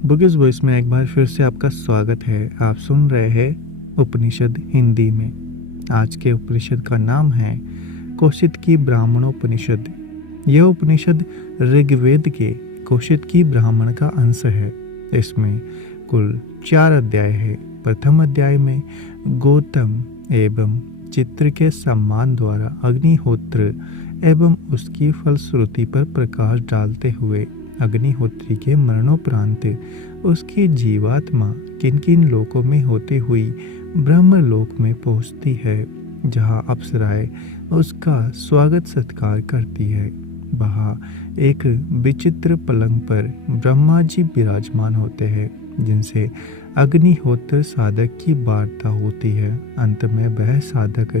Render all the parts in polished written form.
Bugis voice में एक बार फिर से आपका स्वागत है। आप सुन रहे हैं उपनिषद हिंदी में। आज के उपनिषद का नाम है कौशिक की ब्राह्मणोपनिषद। यह उपनिषद ऋग्वेद के कौशिक की ब्राह्मण का अंश है। इसमें कुल 4 अध्याय है। प्रथम अध्याय में गौतम एवं चित्र के सम्मान द्वारा अग्निहोत्र एवं उसकी फलश्रुति पर प्रकाश डालते हुए अग्निहोत्री के मरणोपरांत उसकी जीवात्मा किन किन लोकों में होते हुई ब्रह्मलोक में पहुंचती है, जहां अप्सराएं उसका स्वागत सत्कार करती है। वहां एक विचित्र पलंग पर ब्रह्मा जी विराजमान होते हैं, जिनसे अग्निहोत्र साधक की वार्ता होती है। अंत में वह साधक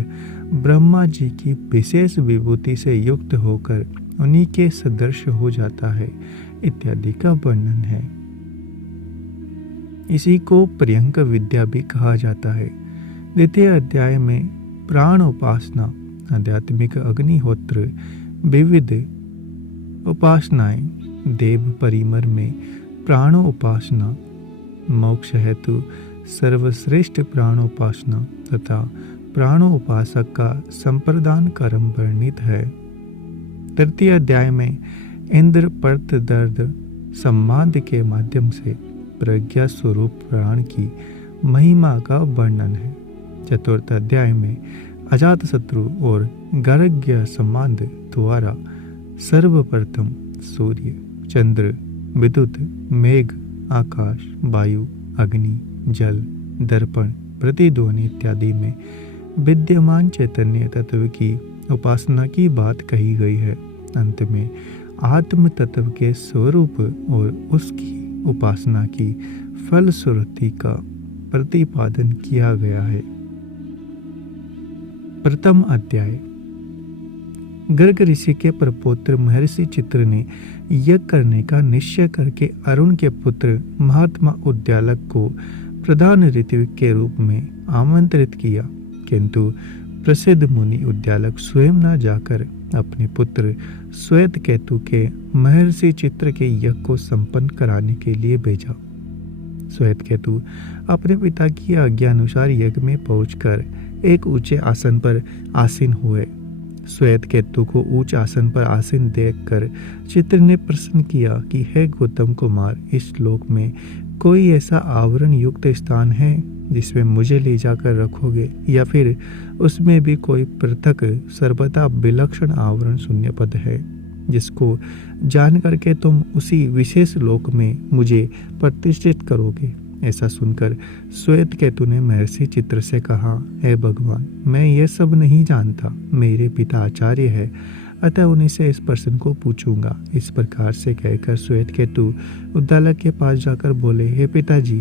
ब्रह्मा जी की विशेष विभूति से युक्त होकर उन्हीं के सदृश हो जाता है, इत्यादि का वर्णन है। इसी को पर्यंक विद्या भी कहा जाता है। द्वितीय अध्याय में प्राण उपासना, आध्यात्मिक अग्निहोत्र, विविध उपासनाएं, देव परिमर में प्राणो उपासना, मोक्ष हेतु सर्वश्रेष्ठ प्राणोपासना तथा प्राणो उपासक का संप्रदान कर्म वर्णित है। तृतीय अध्याय में इंद्र पर्त दर्द संवाद के माध्यम से प्रज्ञा स्वरूप प्राण की महिमा का वर्णन है। चतुर्थ अध्याय में अजात शत्रु और गर्ग्य संवाद द्वारा सर्वप्रथम सूर्य, चंद्र, विद्युत, मेघ, आकाश, वायु, अग्नि, जल, दर्पण, प्रतिध्वनि इत्यादि में विद्यमान चैतन्य तत्व की उपासना की बात कही गई है। अंत में आत्म तत्व के स्वरूप और उसकी उपासना की फलश्रुति का प्रतिपादन किया गया है। प्रथम अध्याय। गर्ग ऋषि के प्रपौत्र महर्षि चित्र ने यज्ञ करने का निश्चय करके अरुण के पुत्र महात्मा उद्यालक को प्रधान ऋत्विक के रूप में आमंत्रित किया, किंतु प्रसिद्ध मुनि उद्यालक स्वयं न जाकर अपने पुत्र श्वेत केतु के महर्षि चित्र के यज्ञ को संपन्न कराने के लिए भेजा। श्वेत केतु अपने पिता की आज्ञा अनुसार यज्ञ में पहुंचकर एक ऊंचे आसन पर आसीन हुए। श्वेत केतु को ऊंच आसन पर आसीन देखकर चित्र ने प्रश्न किया कि हे गौतम कुमार, इस लोक में कोई ऐसा आवरण युक्त स्थान है जिसमें मुझे ले जाकर रखोगे, या फिर उसमें भी कोई पृथक सर्वथा विलक्षण आवरण शून्य पद है जिसको जान करके तुम उसी विशेष लोक में मुझे प्रतिष्ठित करोगे? ऐसा सुनकर श्वेत केतु ने महर्षि चित्र से कहा, हे भगवान, मैं ये सब नहीं जानता। मेरे पिता आचार्य है, अतः उन्हीं से इस प्रश्न को पूछूंगा। इस प्रकार से कहकर श्वेत केतु उद्दालक के पास जाकर बोले, हे पिताजी,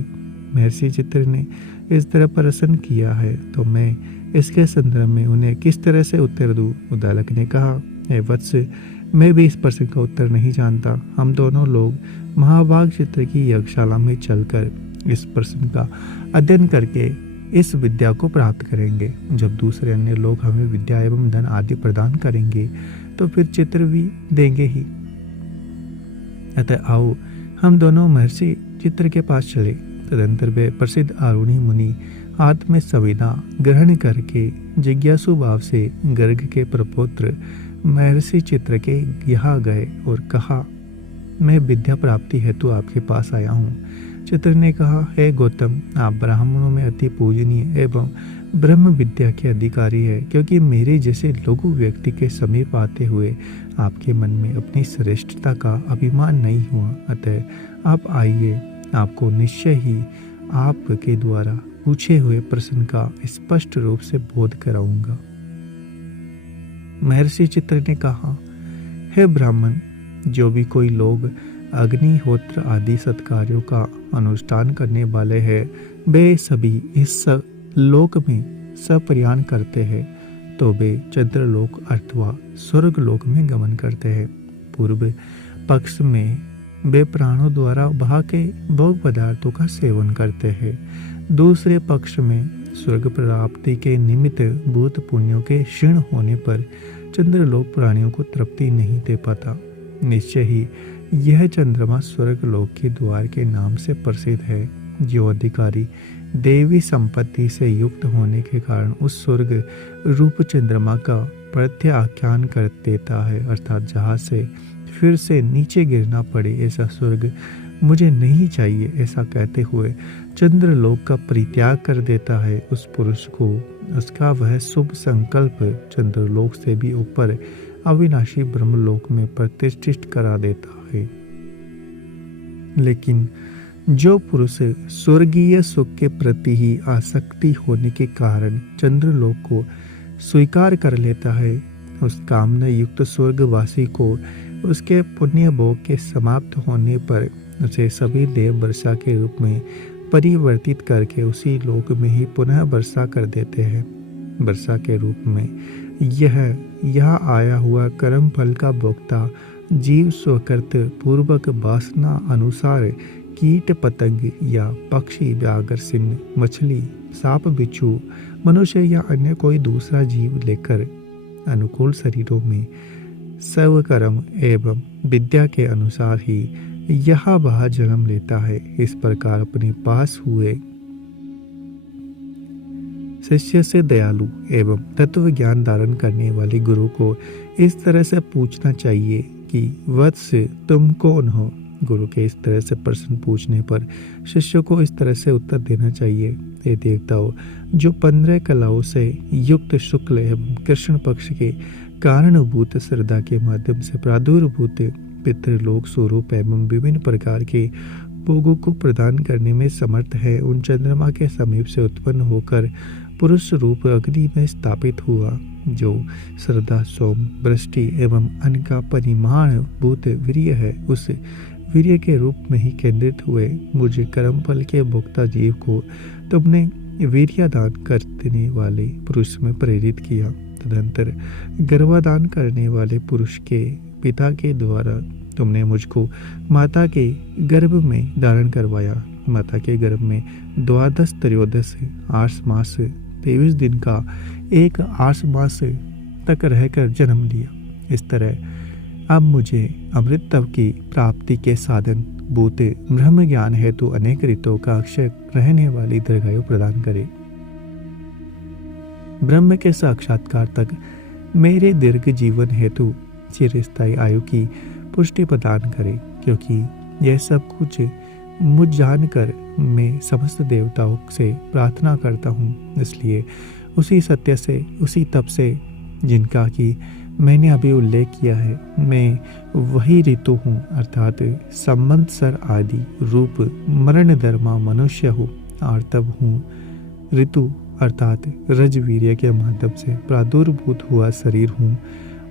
महर्षि चित्र ने इस तरह प्रश्न किया है तो मैं इसके संदर्भ में उन्हें किस तरह से उत्तर दूं? उद्दालक ने कहा, हे वत्स, मैं भी इस प्रश्न का उत्तर नहीं जानता। हम दोनों लोग महाभाग चित्र की यज्ञशाला में चलकर इस प्रश्न का अध्ययन करके इस विद्या को प्राप्त करेंगे। जब दूसरे अन्य लोग हमें विद्या एवं धन आदि प्रदान करेंगे तो फिर चित्र भी देंगे ही। अतः आओ हम दोनों महर्षि चित्र के पास चले। तदंतर वे प्रसिद्ध आरुणी मुनि हाथ में संविदा ग्रहण करके जिज्ञासु भाव से गर्ग के प्रपौत्र महर्षि चित्र के यहाँ गए और कहा, मैं विद्या प्राप्ति हेतु आपके पास आया हूँ। चित्र ने कहा, हे गौतम, आप ब्राह्मणों में अति पूजनीय एवं ब्रह्म विद्या के अधिकारी है, क्योंकि मेरे जैसे लघु व्यक्ति के समीप आते हुए आपके मन में अपनी श्रेष्ठता का अभिमान नहीं हुआ। अतः आप आइए, आपको निश्चय ही आपके द्वारा पूछे हुए प्रश्न का स्पष्ट रूप से बोध कराऊंगा। महर्षि चित्र ने कहा, हे ब्राह्मण, जो भी कोई लोग अग्निहोत्र आदि सत्कार्यों का अनुष्ठान करने वाले हैं, वे सभी इस लोक में सप्रयाण करते हैं, तो वे चंद्रलोक अथवा स्वर्गलोक में गमन करते हैं। पूर्व पक्ष में वे प्राणों द्वारा वहाँ के भोग पदार्थों का सेवन करते हैं। दूसरे पक्ष में स्वर्ग प्राप्ति के निमित्त भूत पुण्यों के क्षीण होने पर चंद्रलोक प्राणियों को तृप्ति नहीं दे पाता। निश्चय ही यह चंद्रमा स्वर्ग लोक के द्वार के नाम से प्रसिद्ध है। जो अधिकारी देवी संपत्ति से युक्त होने के कारण उस स्वर्ग रूप चंद्रमा का प्रत्याख्यान कर देता है, अर्थात जहाँ से फिर से नीचे गिरना पड़े ऐसा स्वर्ग मुझे नहीं चाहिए, ऐसा कहते हुए चंद्रलोक का परित्याग कर देता है, उस पुरुष को उसका वह शुभ संकल्प चंद्रलोक से भी ऊपर अविनाशी ब्रह्मलोक में प्रतिष्ठित करा देता है। लेकिन जो पुरुष स्वर्गीय सुख के प्रति ही आसक्ति होने के कारण चंद्रलोक को स्वीकार कर लेता है, उस कामना युक्त स्वर्गवासी को उसके पुण्य भोग के समाप्त होने पर उसे सभी देव वर्षा के रूप में परिवर्तित करके उसी लोक में ही पुनः वर्षा कर देते हैं। वर्षा के रूप में यहाँ आया हुआ कर्म फल का भोक्ता जीव स्वकृत पूर्वक वासना अनुसार कीट पतंग या पक्षी, व्याघ्र, सिंह, मछली, सांप, बिच्छू, मनुष्य या अन्य कोई दूसरा जीव लेकर अनुकूल शरीरों में स्वकर्म एवं विद्या के अनुसार ही यहाँ वह जन्म लेता है। इस प्रकार अपने पास हुए शिष्य से दयालु एवं तत्व ज्ञान धारण करने वाले गुरु को इस तरह से पूछना चाहिए कि वत्स तुम कौन हो। गुरु के इस तरह से प्रश्न पूछने पर शिष्य को इस तरह से उत्तर देना चाहिए, हे देवताओं, जो 15 कलाओं से युक्त शुक्ल एवं कृष्ण पक्ष के कारणभूत श्रद्धा के माध्यम से प्रादुर्भूत पितृलोक स्वरूप एवं विभिन्न प्रकार के भोगों को प्रदान करने में समर्थ है, उन चंद्रमा के समीप से उत्पन्न होकर पुरुष रूप अग्नि में स्थापित हुआ, जो श्रद्धा, सोम, वृष्टि एवं अन्न का परिमाण भूत वीर्य है, उस वीर्य के रूप में ही केंद्रित हुए मुझे कर्मफल के भोक्ता जीव को तुमने वीर्यदान करने वाले पुरुष में प्रेरित किया। तदंतर गर्भाधान करने वाले पुरुष के पिता के द्वारा तुमने मुझको माता के गर्भ में धारण करवाया। माता के गर्भ में द्वादश त्रयोदश 8 मास 23 दिन का एक 8 मास तक रहकर जन्म लिया। इस तरह अब मुझे अमृतत्व की प्राप्ति के साधन भूत ब्रह्म ज्ञान हेतु अनेक ऋतुओं का अक्षय रहने वाली दीर्घायु प्रदान करे। ब्रह्म के साक्षात्कार तक मेरे दीर्घ जीवन हेतु चिरस्थायी आयु की पुष्टि प्रदान करे, क्योंकि यह सब कुछ मुझ जानकर मैं समस्त देवताओं से प्रार्थना करता हूँ। इसलिए उसी सत्य से, उसी तप से जिनका कि मैंने अभी उल्लेख किया है, मैं वही ऋतु हूँ, अर्थात संवत्सर आदि रूप मरण धर्मा मनुष्य हूँ, आर्तव हूँ, ऋतु अर्थात रजवीर्य के माध्यम से प्रादुर्भूत हुआ शरीर हूँ।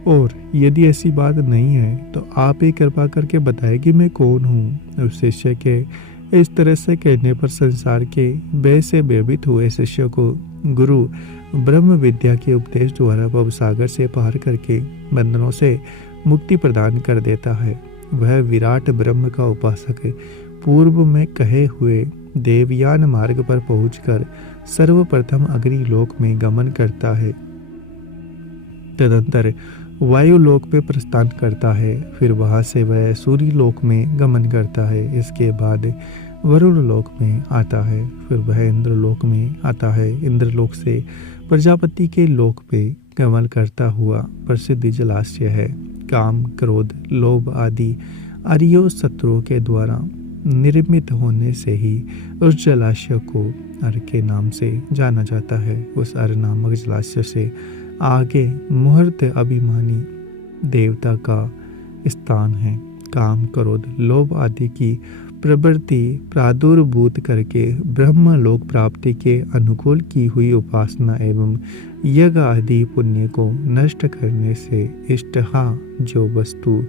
और यदि ऐसी बात नहीं है तो आप ही कृपा करके बताएं कि मैं कौन हूँ। उस शिष्य के इस तरह से कहने पर संसार के भय से भयभीत हुए शिष्य को गुरु ब्रह्म विद्या के उपदेश द्वारा भवसागर से पार करके बंधनों से मुक्ति प्रदान कर देता है। वह विराट ब्रह्म का उपासक पूर्व में कहे हुए देवयान मार्ग पर पहुंचकर सर्वप्रथम अग्नि लोक में गमन करता है, तदंतर वायुलोक में प्रस्थान करता है, फिर वहां से वह सूर्य लोक में गमन करता है, इसके बाद वरुण लोक में आता है, फिर वह इंद्रलोक में आता है, इंद्रलोक से प्रजापति के लोक में गमन करता हुआ प्रसिद्ध जलाशय है। काम, क्रोध, लोभ आदि अरियो शत्रुओं के द्वारा निर्मित होने से ही उस जलाशय को अर के नाम से जाना जाता है। उस अर नामक जलाशय से आगे मुहूर्त अभिमानी देवता का स्थान है। काम, क्रोध, लोभ आदि की प्रवृत्ति प्रादुर्भूत करके ब्रह्म लोक प्राप्ति के अनुकूल की हुई उपासना एवं यज्ञ आदि पुण्य को नष्ट करने से इष्टहा जो वस्तु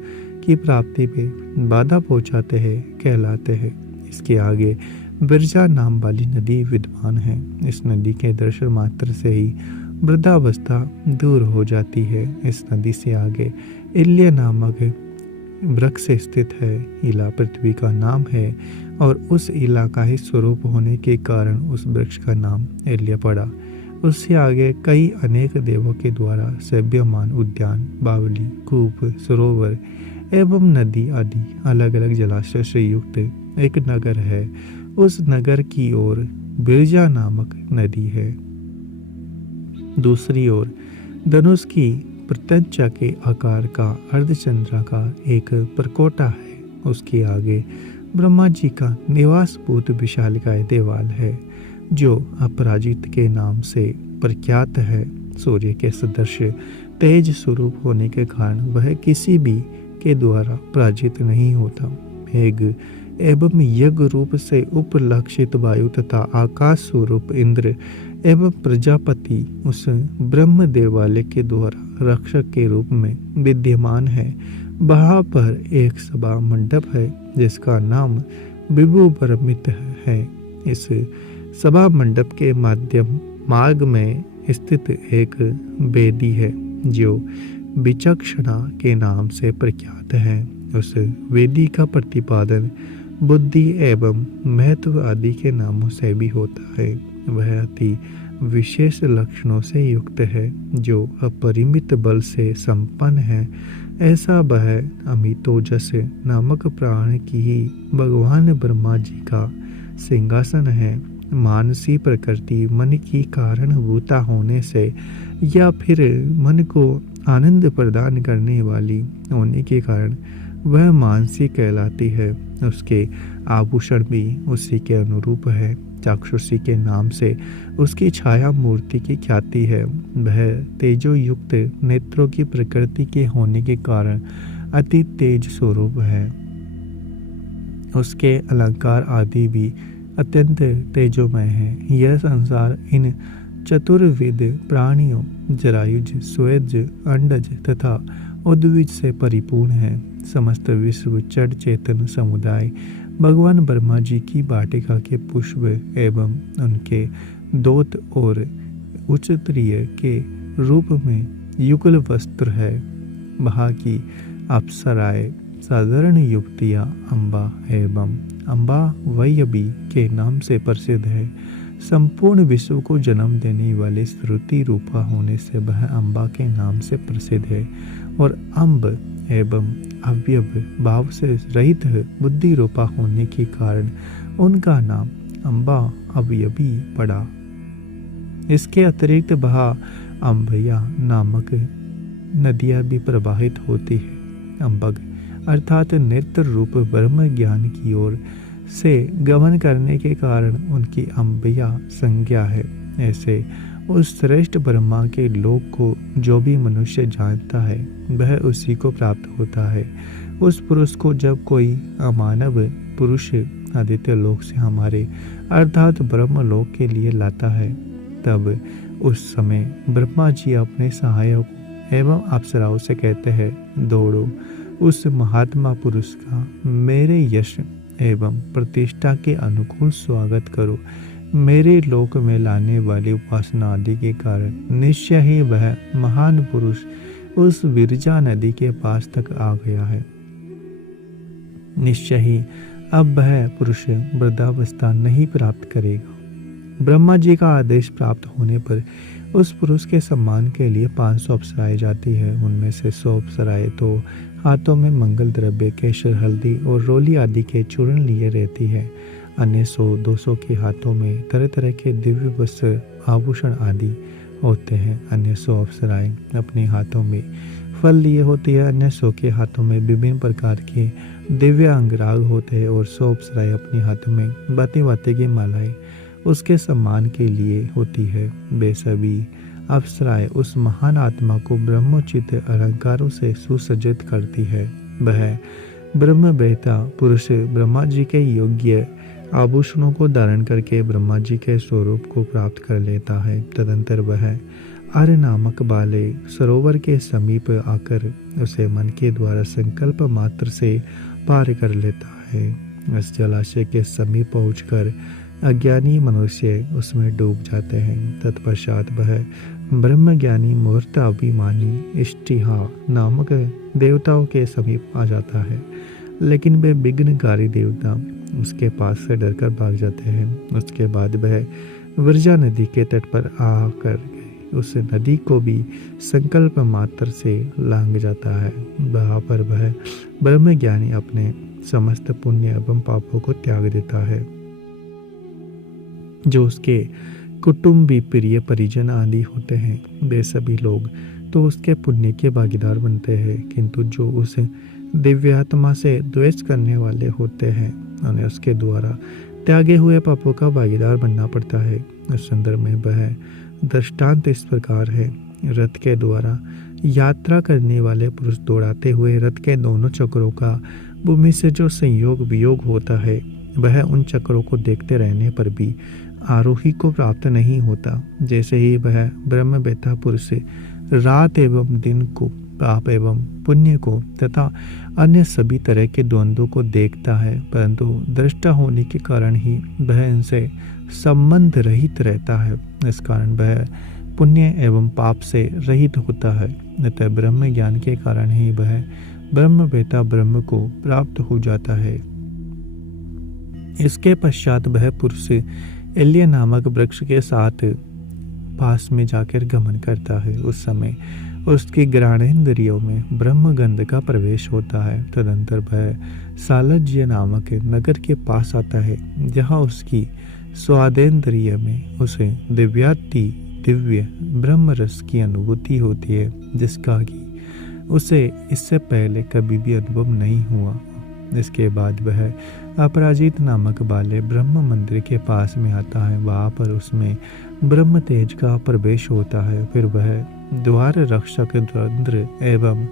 की प्राप्ति में बाधा पहुंचाते हैं कहलाते हैं। इसके आगे बिरजा नाम वाली नदी विद्यमान है। इस नदी के दर्शन मात्र से ही वृद्धावस्था दूर हो जाती है। इस नदी से आगे इल्य नामक वृक्ष स्थित है। इला पृथ्वी का नाम है और उस इला का ही स्वरूप होने के कारण उस वृक्ष का नाम इल्य पड़ा। उससे आगे कई अनेक देवों के द्वारा सेव्यमान उद्यान, बावली, कूप, सरोवर एवं नदी आदि अलग अलग जलाशय से युक्त एक नगर है। उस नगर की ओर बिरजा नामक नदी है। दूसरी ओर धनुष की प्रत्यंचा के आकार का अर्धचंद्राकार एक परकोटा है। उसके आगे ब्रह्मा जी का निवासभूत विशालकाय देवाल है, जो अपराजित के नाम से प्रख्यात है। सूर्य के सदृश तेज स्वरूप होने के कारण वह किसी भी के द्वारा पराजित नहीं होता। मेघ एवं यज्ञ रूप से उपलक्षित वायु तथा आकाश स्वरूप इंद्र एवं प्रजापति उस ब्रह्म देवालय के द्वारा रक्षक के रूप में विद्यमान है। वहाँ पर एक सभा मंडप है जिसका नाम विभु परमित है। इस सभा मंडप के माध्यम मार्ग में स्थित एक वेदी है जो विचक्षणा के नाम से प्रख्यात है। उस वेदी का प्रतिपादन बुद्धि एवं महत्व आदि के नामों से भी होता है। वह अति विशेष लक्षणों से युक्त है, जो अपरिमित बल से संपन्न है। ऐसा वह अमितोजस नामक प्राण की ही भगवान ब्रह्मा जी का सिंहासन है। मानसी प्रकृति मन की कारणभूता होने से या फिर मन को आनंद प्रदान करने वाली होने के कारण वह मानसी कहलाती है। उसके आभूषण भी उसी के अनुरूप है। चाक्षुषी के नाम से उसकी छाया मूर्ति की ख्याति है। वह तेजो युक्त नेत्रों की प्रकृति के होने के कारण अति तेज स्वरूप है। उसके अलंकार आदि भी अत्यंत तेजोमय है। यह संसार इन चतुर्विध प्राणियों जरायुज, स्वेज, अंडज तथा उद्भिज से परिपूर्ण है। समस्त विश्व जड़ चेतन समुदाय भगवान ब्रह्मा जी की वाटिका के पुष्प एवं उनके दोत और उच्चत्रीय के रूप में युगल वस्त्र है। वहाँ की अप्सराएं साधारण युवतियाँ अम्बा एवं अम्बा वैयबी के नाम से प्रसिद्ध है। संपूर्ण विश्व को जन्म देने वाले श्रुति रूपा होने से वह अम्बा के नाम से प्रसिद्ध है और अम्ब एवं अवयव भाव से रहित बुद्धि रूपा होने के कारण उनका नाम अम्बा अवयवी पड़ा। इसके अतिरिक्त वहाँ अम्बया नामक नदियाँ भी प्रवाहित होती है। अम्बग अर्थात नेत्र रूप ब्रह्म ज्ञान की ओर से गमन करने के कारण उनकी अम्बिया संज्ञा है। ऐसे उस श्रेष्ठ ब्रह्मा के लोक को जो भी मनुष्य जानता है वह उसी को प्राप्त होता है। उस पुरुष को जब कोई अमानव पुरुष आदित्य लोक से हमारे अर्थात ब्रह्म लोक के लिए लाता है, तब उस समय ब्रह्मा जी अपने सहायक एवं अप्सराओं से कहते हैं, दौड़ो उस महात्मा पुरुष का मेरे यश एवं प्रतिष्ठा के अनुकूल स्वागत करो। मेरे लोक में लाने वाली उपासना आदि के कारण निश्चय ही वह महान पुरुष उस विरजा नदी के पास तक आ गया है। निश्चय ही अब वह पुरुष वृद्धावस्था नहीं प्राप्त करेगा। ब्रह्मा जी का आदेश प्राप्त होने पर उस पुरुष के सम्मान के लिए 500 अप्सराएं जाती है। उनमें से 100 अप्सराएं तो हाथों में मंगल द्रव्य, केसर, हल्दी और रोली आदि के चूर्ण लिए रहती है। अन्य 100-200 के हाथों में तरह तरह के दिव्य वस्त्र, आभूषण आदि होते हैं। अन्य 100 अप्सराएं अपने हाथों में फल लिए होती है। अन्य 100 के हाथों में विभिन्न प्रकार के दिव्य अंगराग होते हैं और 100 अप्सराएं अपने हाथों में बातें बातें की मालाएं उसके सम्मान के लिए होती है। वे सभी अप्सराएं उस महान आत्मा को ब्रह्मोचित अलंकारों से सुसज्जित करती है। वह ब्रह्म बेहता पुरुष ब्रह्मा जी के योग्य आभूषणों को धारण करके ब्रह्मा जी के स्वरूप को प्राप्त कर लेता है। तदंतर वह आर्य नामक वाले सरोवर के समीप आकर उसे मन के द्वारा संकल्प मात्र से पार कर लेता है। इस जलाशय के समीप पहुंचकर अज्ञानी मनुष्य उसमें डूब जाते हैं। तत्पश्चात वह ब्रह्मज्ञानी मुहूर्ताभिमानी इष्टिहा नामक देवताओं के समीप आ जाता है, लेकिन वे विघ्नकारी देवता उसके पास से डरकर भाग जाते हैं। उसके बाद वह विरजा नदी के तट पर आकर उस नदी को भी संकल्प मात्र से लांघ जाता है। वहाँ पर वह ब्रह्मज्ञानी अपने समस्त पुण्य एवं पापों को त्याग देता है। जो उसके कुटुंबी, प्रिय, परिजन आदि होते हैं, वे सभी लोग तो उसके पुण्य के भागीदार बनते हैं, किंतु जो उस दिव्यात्मा से द्वेष करने वाले होते हैं, उन्हें उसके द्वारा त्यागे हुए पापों का भागीदार बनना पड़ता है। उस संदर्भ में वह दृष्टांत इस प्रकार है। रथ के द्वारा यात्रा करने वाले पुरुष दौड़ाते हुए रथ के दोनों चक्रों का भूमि से जो संयोग वियोग होता है, वह उन चक्रों को देखते रहने पर भी आरोही को प्राप्त नहीं होता। जैसे ही वह ब्रह्मवेत्ता पुरुष रात एवं दिन को, पाप एवं पुण्य को तथा अन्य सभी तरह के द्वंद्वों को देखता है, परंतु दृष्टा होने के कारण ही वह इनसे संबंध रहित रहता है। इस कारण वह पुण्य एवं पाप से रहित होता है। अतः ब्रह्म ज्ञान के कारण ही वह ब्रह्मवेत्ता ब्रह्म को प्राप्त हो जाता है। इसके पश्चात वह पुरुष एल्य नामक वृक्ष के साथ पास में जाकर गमन करता है। उस समय उसकी घ्राणेन्द्रियों में ब्रह्मगंध का प्रवेश होता है। तदंतर वह सालज्य नामक नगर के पास आता है, जहाँ उसकी स्वादेंद्रिय में उसे दिव्य ब्रह्म रस की अनुभूति होती है, जिसका कि उसे इससे पहले कभी भी अनुभव नहीं हुआ। इसके बाद वह अपराजित नामक वाले ब्रह्म मंदिर के पास में आता है। वहाँ पर उसमें ब्रह्म तेज का प्रवेश होता है। फिर वह द्वार रक्षक रुद्र एवं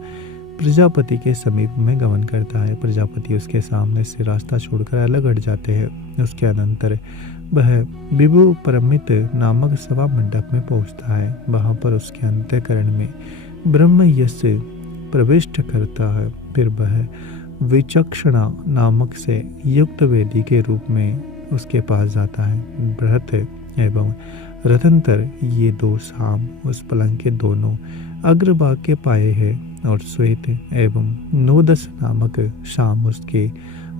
प्रजापति के समीप में गमन करता है। प्रजापति उसके सामने से रास्ता छोड़कर अलग हट जाते हैं। उसके अनंतर वह विभु परमित नामक सभा मंडप में पहुंचता है। वहाँ पर उसके अंतःकरण में ब्रह्म यश प्रविष्ट करता है। फिर वह विचक्षणा नामक से युक्त वेदी के रूप में उसके पास जाता है। बृहत एवं रथंतर ये दो शाम उस पलंग के दोनों अग्रभाग के पाए हैं, और श्वेत एवं नोदस नामक शाम उसके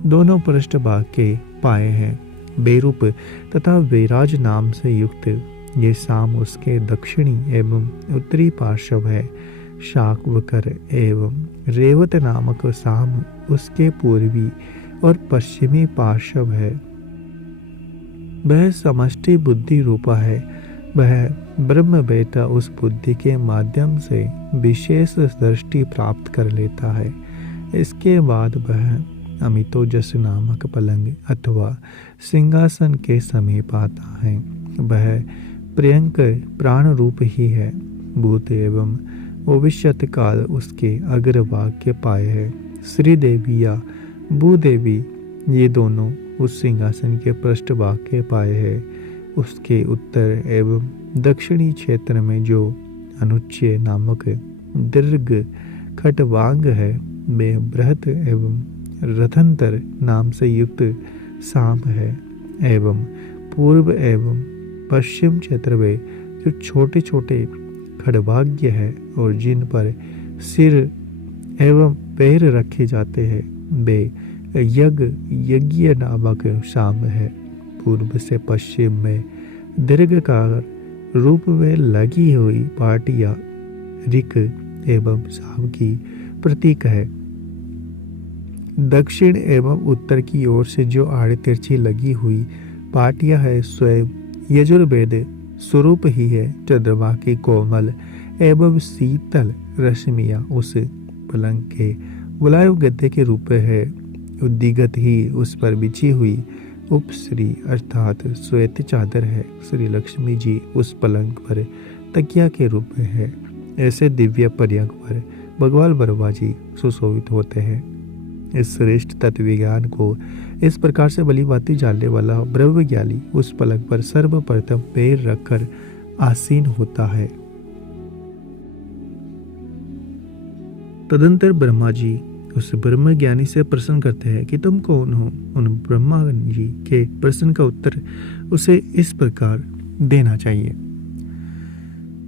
दोनों पृष्ठ भाग के पाए हैं। बेरूप तथा वेराज नाम से युक्त ये शाम उसके दक्षिणी एवं उत्तरी पार्श्व है। शाकवकर एवं रेवत नामक शाम उसके पूर्वी और पश्चिमी पार्श्व है। वह समष्टि बुद्धि रूपा है। वह ब्रह्मवेत्ता उस बुद्धि के माध्यम से विशेष दृष्टि प्राप्त कर लेता है। इसके बाद वह अमितोजस नामक पलंग अथवा सिंहासन के समीप आता है। वह प्रियंक प्राण रूप ही है। भूत एवं भविष्यत काल उसके अग्रभाग के पाए है। श्रीदेवी या भूदेवी ये दोनों उस सिंहासन के पृष्ठभाग के पाए हैं। उसके उत्तर एवं दक्षिणी क्षेत्र में जो अनुच्चय नामक दीर्घ खटवांग है, वे बृहत एवं रथंतर नाम से युक्त शाम है। एवं पूर्व एवं पश्चिम क्षेत्र में जो छोटे छोटे खड़भाग्य है और जिन पर सिर एवं पैर रखे जाते हैं, वे यज्ञ नामक शाम है। पूर्व से पश्चिम में दीर्घकार रूप में लगी हुई पाटियां ऋक एवं शाम की प्रतीक है। दक्षिण एवं उत्तर की ओर से जो आड़ तिरछी लगी हुई पाटियां है, स्वयं यजुर्वेद स्वरूप ही है। चंद्रमा की कोमल एवं शीतल रश्मियां उस पलंग के मुलायम गद्दे के रूप है। उद्दिगत ही उस पर बिछी हुई उपश्री अर्थात श्वेत चादर है। श्री लक्ष्मी जी उस पलंग पर तकिया के रूप में है। ऐसे दिव्य पर्यंक पर भगवान ब्रह्मा जी सुशोभित होते हैं। इस श्रेष्ठ तत्व विज्ञान को इस प्रकार से भली भांति जानने वाला ब्रह्मज्ञानी उस पलंग पर सर्वप्रथम पैर रखकर आसीन होता है। तदंतर ब्रह्मा जी उस ब्रह्मज्ञानी से प्रश्न करते हैं कि तुम कौन हो। उन ब्रह्मा जी के प्रश्न का उत्तर उसे इस प्रकार देना चाहिए।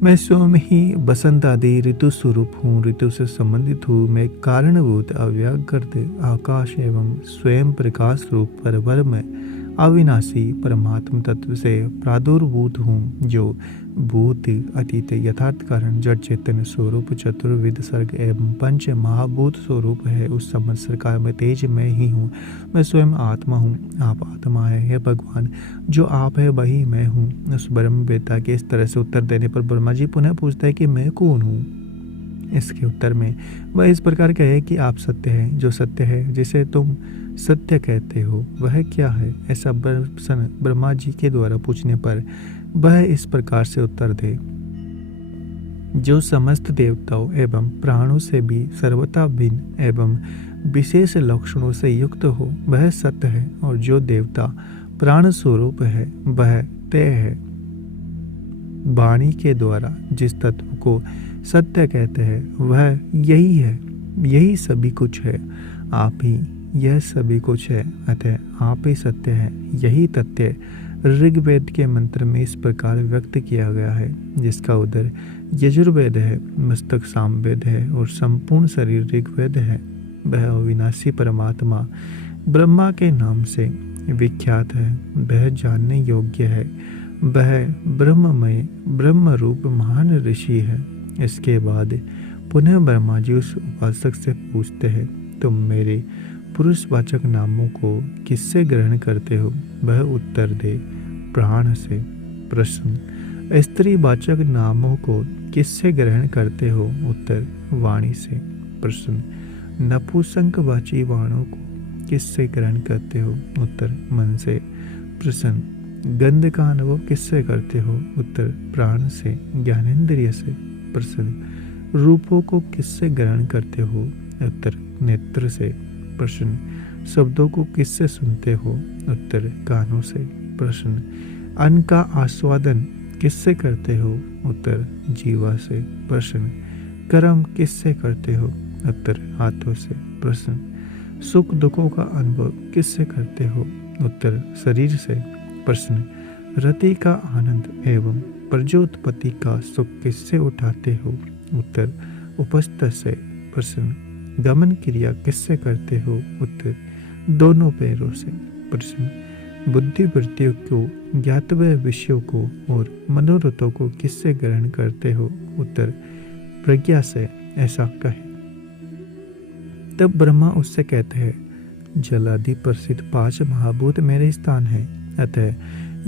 मैं स्वयं ही बसंत आदि ऋतु स्वरूप हूँ, ऋतु से संबंधित हूँ। मैं कारणभूत अव्याकृत आकाश एवं स्वयं प्रकाश रूप परब्रह्म अविनाशी परमात्म तत्व से प्रादुर्भूत हूँ, जो भूत अतीत यथार्थ कारण जड़ चेतन स्वरूप चतुर्विध सर्ग एवं पंच महाभूत स्वरूप है। उस समस्त काल में तेज मैं ही हूँ। मैं स्वयं आत्मा हूँ, आप आत्मा है। हे भगवान, जो आप है वही मैं हूँ। उस ब्रह्म वेत्ता के इस तरह से उत्तर देने पर ब्रह्मा जी पुनः पूछता है कि मैं कौन हूँ। इसके उत्तर में वह इस प्रकार कहे कि आप सत्य हैं। जो सत्य है, जिसे तुम सत्य कहते हो, वह क्या है? ऐसा प्रश्न ब्रह्मा जी के द्वारा पूछने पर वह इस प्रकार से उत्तर दे, जो समस्त देवताओं एवं प्राणों से भी सर्वथा भिन्न एवं विशेष लक्षणों से युक्त हो, वह सत्य है। और जो देवता प्राण स्वरूप है, वह तय है। वाणी के द्वारा जिस तत्व को सत्य कहते हैं, वह यही है, यही सभी कुछ है। आप ही यह सभी कुछ है, अतः आप ही सत्य है। यही तथ्य ऋग्वेद के मंत्र में इस प्रकार व्यक्त किया गया है, जिसका उदर यजुर्वेद है, मस्तक सामवेद है और संपूर्ण शरीर ऋग्वेद है। वह अविनाशी परमात्मा ब्रह्मा के नाम से विख्यात है। वह जानने योग्य है। वह ब्रह्ममय ब्रह्म रूप महान ऋषि है। इसके बाद पुनः ब्रह्मा जी उस उपासक से पूछते हैं, तुम मेरे पुरुषवाचक नामों को किससे ग्रहण करते हो? वह उत्तर दे, प्राण से। प्रश्न, स्त्रीवाचक नामों को किससे ग्रहण करते हो? उत्तर, वाणी से। प्रश्न, नपुंसकवाची वाणों को किससे ग्रहण करते हो? उत्तर, मन से। प्रश्न, गंध का अनुभव किससे करते हो? उत्तर, प्राण से, ज्ञानेंद्रिय से। प्रश्न, रूपों को किससे ग्रहण करते हो? उत्तर, नेत्र से। प्रश्न, शब्दों को किससे सुनते हो? उत्तर, कानों से। प्रश्न, अन्न का आस्वादन किससे करते हो? उत्तर, जीवा से। प्रश्न, कर्म किससे करते हो? उत्तर, हाथों से। प्रश्न, सुख दुखों का अनुभव किससे करते हो? उत्तर, शरीर से। प्रश्न, रति का आनंद एवं प्रजोत्पत्ति का सुख किससे उठाते हो? उत्तर, उपस्थ से। प्रश्न, गमन क्रिया किससे करते हो? उत्तर, दोनों पैरों से। प्रश्न, बुद्धि वृत्तियों को, ज्ञातव्य विषयों को और मनोरथों को किससे ग्रहण करते हो? उत्तर, प्रज्ञा से। ऐसा कहे। तब ब्रह्मा उससे कहते हैं, जलादि प्रसिद्ध 5 महाभूत मेरे स्थान है, अतः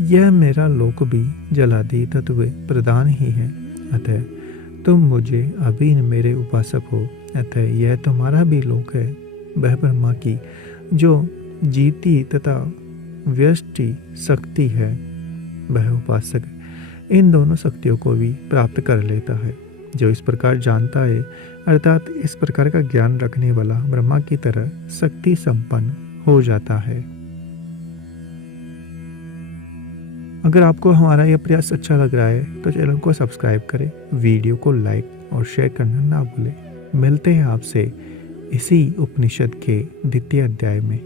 यह मेरा लोक भी जलादि तत्व प्रधान ही है। अतः तुम मुझे अभी मेरे उपासक हो, अतः यह तुम्हारा भी लोक है। वह ब्रह्मा की जो जीती तथा व्यष्टि शक्ति है, वह उपासक इन दोनों शक्तियों को भी प्राप्त कर लेता है। जो इस प्रकार जानता है, अर्थात इस प्रकार का ज्ञान रखने वाला ब्रह्मा की तरह शक्ति संपन्न हो जाता है। अगर आपको हमारा यह प्रयास अच्छा लग रहा है तो चैनल को सब्सक्राइब करें, वीडियो को लाइक और शेयर करना ना भूलें। मिलते हैं आपसे इसी उपनिषद के द्वितीय अध्याय में।